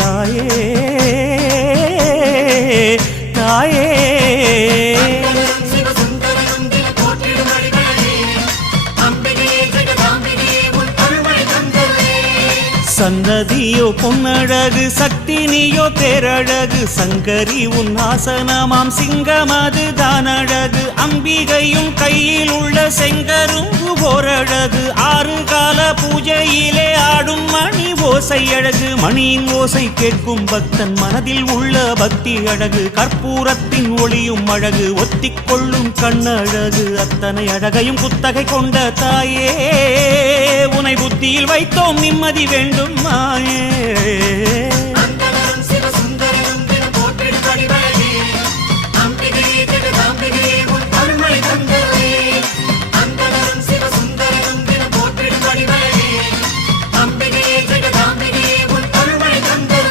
தாயே தாயே. சன்னதியோ பொன்னழகு சக்தி நீயோ பேரழகு சங்கரி உன் ஆசனமாம் சிங்கமது தானழகு அம்பிகையும் கையில் உள்ள செங்கரும்பு ஓரழகு ஆறு கால பூஜையிலே ஆடும் மணி ஓசை அழகு மணியின் ஓசை கேட்கும் பக்தன் மனதில் உள்ள பக்தி அழகு கற்பூரத்தின் ஒளியும் அழகு ஒத்திக்கொள்ளும் கண்ணழகு அத்தனை அழகையும் குத்தகை கொண்ட தாயே உனை புத்தியில் வைத்தோம் நிம்மதி வேண்டும் மாயே.